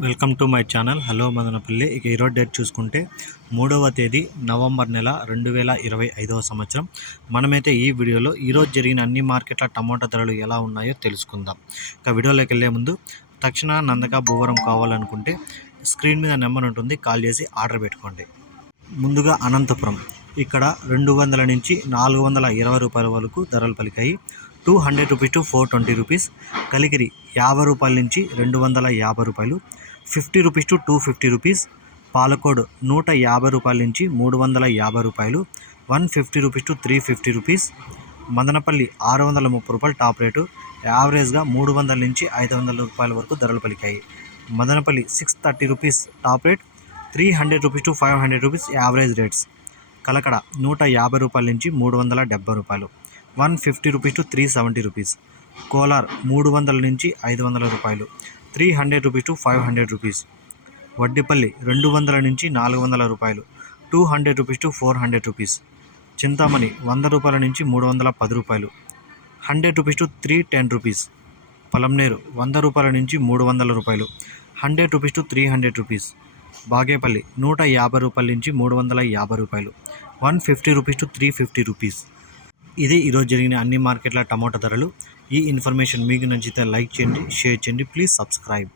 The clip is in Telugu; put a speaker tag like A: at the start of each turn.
A: Welcome to my channel. Hello Madanapalle. ఇక ఈరోజు డేట్ చూసుకుంటే మూడవ తేదీ నవంబర్ నెల రెండు వేల ఇరవై ఐదవ సంవత్సరం. మనమైతే ఈ వీడియోలో ఈరోజు జరిగిన అన్ని మార్కెట్ల టమాటా ధరలు ఎలా ఉన్నాయో తెలుసుకుందాం. ఇక వీడియోలోకి వెళ్ళే ముందు తక్షణ నందక భూవరం కావాలనుకుంటే స్క్రీన్ మీద నెంబర్ ఉంటుంది. కాల్ చేసి ఆర్డర్ పెట్టుకోండి. ముందుగా అనంతపురం. ఇక్కడ రెండు వందల నుంచి నాలుగు వందల ఇరవై రూపాయల వరకు ధరలు పలికాయి. Two hundred rupees to four twenty rupees. Kaligiri యాభై రూపాయల నుంచి రెండు వందల యాభై రూపాయలు. Fifty rupees to two fifty rupees. Palakode నూట యాభై రూపాయల నుంచి మూడు వందల యాభై రూపాయలు. One fifty rupees to three fifty rupees. Madanapalle ఆరు వందల ముప్పై రూపాయలు టాప్ రేటు. యావరేజ్గా మూడు వందల నుంచి ఐదు వందల రూపాయల వరకు ధరలు పలికాయి. Madanapalle six thirty rupees top rate. Three hundred rupees to five hundred rupees average rates. Kalakada నూట యాభై రూపాయల నుంచి మూడు వందల డెబ్బై రూపాయలు. One fifty rupees to three seventy rupees. Kolar మూడు వందల నుంచి ఐదు వందల రూపాయలు. Three hundred rupees to five hundred rupees. Vaddipalli రెండు వందల నుంచి నాలుగు వందల రూపాయలు. Two hundred rupees to four hundred rupees. Chintamani వంద రూపాయల నుంచి మూడు వందల పది రూపాయలు. Hundred rupees to three ten rupees. Palamaner వంద రూపాయల నుంచి మూడు వందల రూపాయలు. Hundred rupees to three hundred rupees. Bagepalli నూట యాభై రూపాయల నుంచి మూడు వందల యాభై రూపాయలు. One fifty rupees to three fifty rupees. ఇది ఈరోజు జరిగిన అన్ని మార్కెట్ల టమోటా ధరలు. ఈ ఇన్ఫర్మేషన్ మీకు నచ్చితే లైక్ చేయండి షేర్ చేయండి. Please subscribe.